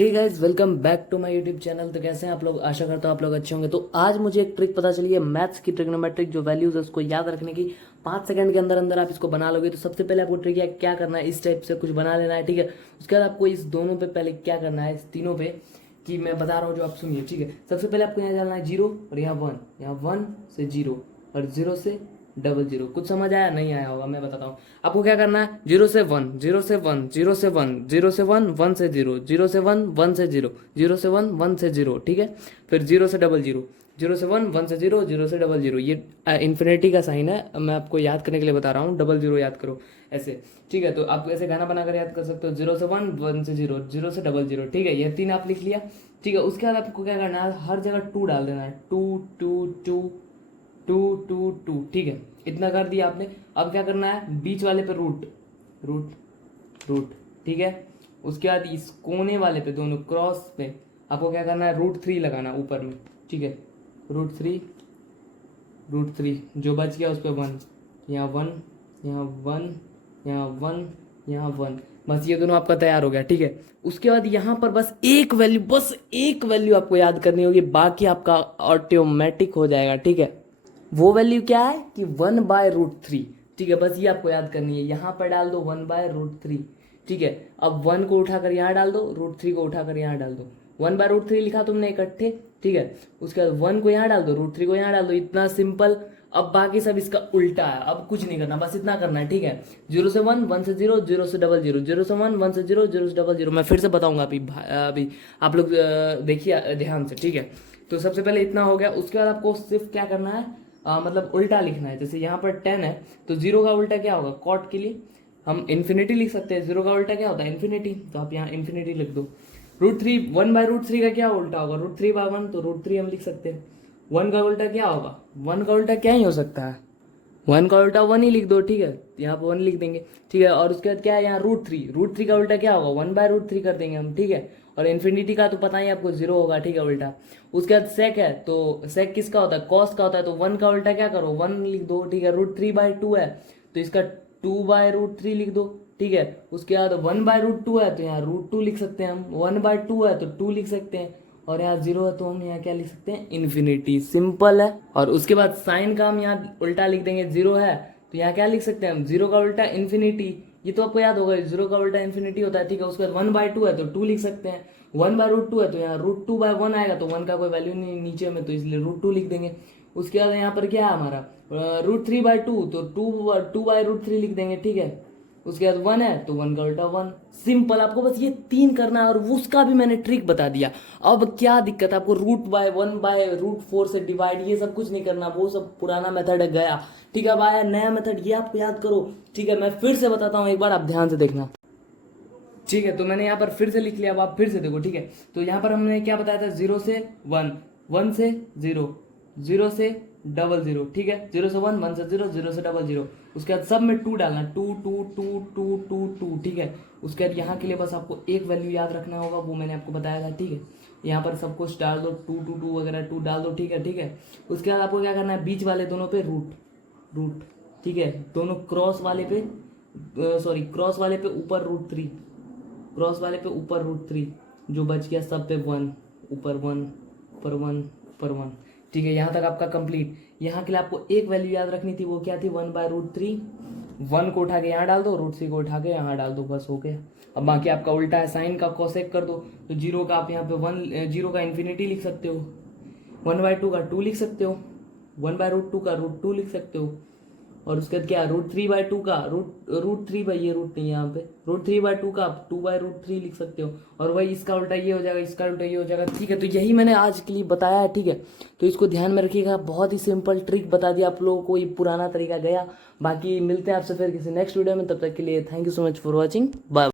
Hey guys, welcome back to my YouTube channel. तो कैसे हैं आप लोग? आशा करता हूँ आप लोग अच्छे होंगे। तो आज मुझे एक ट्रिक पता चली है, मैथ्स की ट्रिग्नोमेट्रिक जो वैल्यूज है उसको याद रखने की। 5 सेकंड के अंदर अंदर आप इसको बना लोगे। तो सबसे पहले आपको ट्रिक क्या करना है, इस टाइप से कुछ बना लेना है, ठीक है। उसके बाद आपको इस दोनों पे पहले क्या करना है, इस तीनों पे कि मैं बता रहा हूँ जो आप सुनिए, ठीक है। सबसे पहले आपको यहाँ डालना है 0 और यहाँ 1, यहाँ 1 से 0 और 0 से 00। कुछ समझ आया? नहीं आया होगा, मैं बताता हूँ। आपको क्या करना है, 0 से 1, 0 से 1, 0 से 1, 0 से 1, 1 से 0, 0 से 1, 1 से 0, 0 से 1, 1 से 0, ठीक है। फिर 0 से 00, 0 से 1, 1 से 0, 0 से 00। ये इन्फिनिटी का साइन है, मैं आपको याद करने के लिए बता रहा हूँ। 00 याद करो ऐसे, ठीक है। तो आप ऐसे गाना बनाकर याद कर सकते हो, 0 से 1, 1 से 0, 0 से 00, ठीक है। ये 3 आप लिख लिया, ठीक है। उसके बाद आपको क्या करना है, हर जगह 2 डाल देना है, 2 2 2 2 2 2, ठीक है। इतना कर दिया आपने। अब क्या करना है, बीच वाले पे रूट रूट रूट, ठीक है। उसके बाद इस कोने वाले पे, दोनों क्रॉस पे आपको क्या करना है, √3 लगाना ऊपर में, ठीक है। √3 जो बच गया उस पर 1, यहाँ 1, यहाँ 1, यहाँ 1, यहाँ 1। बस ये दोनों आपका तैयार हो गया, ठीक है। उसके बाद यहाँ पर बस एक वैल्यू आपको याद करनी होगी, बाकी आपका ऑटोमेटिक हो जाएगा, ठीक है। वो वैल्यू क्या है कि 1/√3, ठीक है। बस ये आपको याद करनी है। यहाँ पर डाल दो 1/√3, ठीक है। अब 1 को उठाकर यहाँ डाल दो, √3 को उठाकर यहाँ डाल दो। 1/√3 लिखा तुमने इकट्ठे, ठीक है। उसके बाद 1 को यहाँ डाल दो, √3 को यहाँ डाल दो। इतना सिंपल। अब बाकी सब इसका उल्टा है, अब कुछ नहीं करना, बस इतना करना है, ठीक है। 0 से 1, 1 से 0, 0 से 00, 0 से 1, 1 से 0, 0 से 00। मैं फिर से बताऊंगा अभी आप लोग देखिए ध्यान से, ठीक है। तो सबसे पहले इतना हो गया। उसके बाद आपको सिर्फ क्या करना है, मतलब उल्टा लिखना है। जैसे यहाँ पर 10 है तो 0 का उल्टा क्या होगा, कॉट के लिए हम इन्फिनिटी लिख सकते हैं। 0 का उल्टा क्या होता है, इन्फिनिटी, तो आप यहाँ इन्फिनिटी लिख दो। √3, 1/√3 का क्या उल्टा होगा, √3/1, तो √3 हम लिख सकते हैं। 1 का उल्टा क्या होगा, 1 का उल्टा क्या ही हो सकता है, 1 का उल्टा 1 ही लिख दो, ठीक है। यहाँ पर 1 लिख देंगे, ठीक है। और उसके बाद क्या है, यहाँ √3 का उल्टा क्या होगा, 1/√3 कर देंगे हम, ठीक है। और इन्फिनिटी का तो पता ही आपको 0 होगा, ठीक है, उल्टा। उसके बाद सेक है, तो सेक किसका होता है, कॉस का होता है। तो 1 का उल्टा क्या करो, 1 लिख दो, ठीक है। √3/2 है तो इसका 2/√3 लिख दो, ठीक है। उसके बाद 1/√2 है तो यहाँ √2 लिख सकते हैं हम। 1/2 है तो 2 लिख सकते हैं। और यहाँ 0 है तो हम यहाँ क्या लिख सकते हैं, इन्फिनिटी। सिंपल है। और उसके बाद साइन का हम यहाँ उल्टा लिख देंगे। 0 है तो यहाँ क्या लिख सकते हैं हम, 0 का उल्टा इन्फिनिटी। ये तो आपको याद होगा, 0 का उल्टा इन्फिनिटी होता है, ठीक है। उसके बाद 1/2 है तो 2 लिख सकते हैं। 1/√2 है तो यहाँ √2/1 आएगा, तो 1 का कोई वैल्यू नहीं नीचे में, तो इसलिए √2 लिख देंगे। उसके बाद यहाँ पर क्या है हमारा, √3/2, तो 2/√3 लिख देंगे, ठीक है। उसके बाद 1 है तो 1 का उल्टा 1। सिंपल। आपको बस ये 3 करना है और उसका भी मैंने ट्रिक बता दिया। अब क्या दिक्कत है आपको, √1/√4 से डिवाइड, ये सब कुछ नहीं करना, वो सब पुराना मेथड है, गया, ठीक है। अब आया नया मेथड, ये आपको याद करो, ठीक है। मैं फिर से बताता हूँ, एक बार आप ध्यान से देखना, ठीक है। तो मैंने यहाँ पर फिर से लिख लिया, अब आप फिर से देखो, ठीक है। तो यहाँ पर हमने क्या बताया था, 0 से 1, 1 से 0, 0 से 00, ठीक है। 0 से 1, 1 से 0, 0 से 00। उसके बाद सब में 2 डालना, 2 2 2 2 2 2, ठीक है। उसके बाद यहाँ के लिए बस आपको एक वैल्यू याद रखना होगा, वो मैंने आपको बताया था, ठीक है। यहाँ पर सब कुछ डाल दो, 2 2 2 वगैरह 2 डाल दो, ठीक है, ठीक है। उसके बाद आपको क्या करना है, बीच वाले दोनों पे रूट, ठीक है। दोनों क्रॉस वाले पे ऊपर √3, क्रॉस वाले पे ऊपर √3, जो बच गया सब पे 1, ऊपर 1, ऊपर 1, ऊपर 1, ठीक है। यहाँ तक आपका कंप्लीट। यहाँ के लिए आपको एक वैल्यू याद रखनी थी, वो क्या थी, 1/√3। 1 को उठा के यहाँ डाल दो, √3 को उठा के यहाँ डाल दो, बस हो गया। अब बाकी आपका उल्टा है, साइन का कोसेक कर दो। तो 0 का आप यहाँ पे 0 का इन्फिनिटी लिख सकते हो, 1/2 का 2 लिख सकते हो, 1/√2 का √2 लिख सकते हो। और उसके बाद क्या, √3/2 का √3 बाई, ये रूट नहीं है यहाँ पे, √3/2 का आप 2/√3 लिख सकते हो। और वही इसका उल्टा ये हो जाएगा, इसका उल्टा ये हो जाएगा, ठीक है। तो यही मैंने आज के लिए बताया है, ठीक है। तो इसको ध्यान में रखिएगा, बहुत ही सिंपल ट्रिक बता दिया आप लोगों को, ये पुराना तरीका गया। बाकी मिलते हैं आपसे फिर किसी नेक्स्ट वीडियो में, तब तक के लिए thank you so much for watching, bye.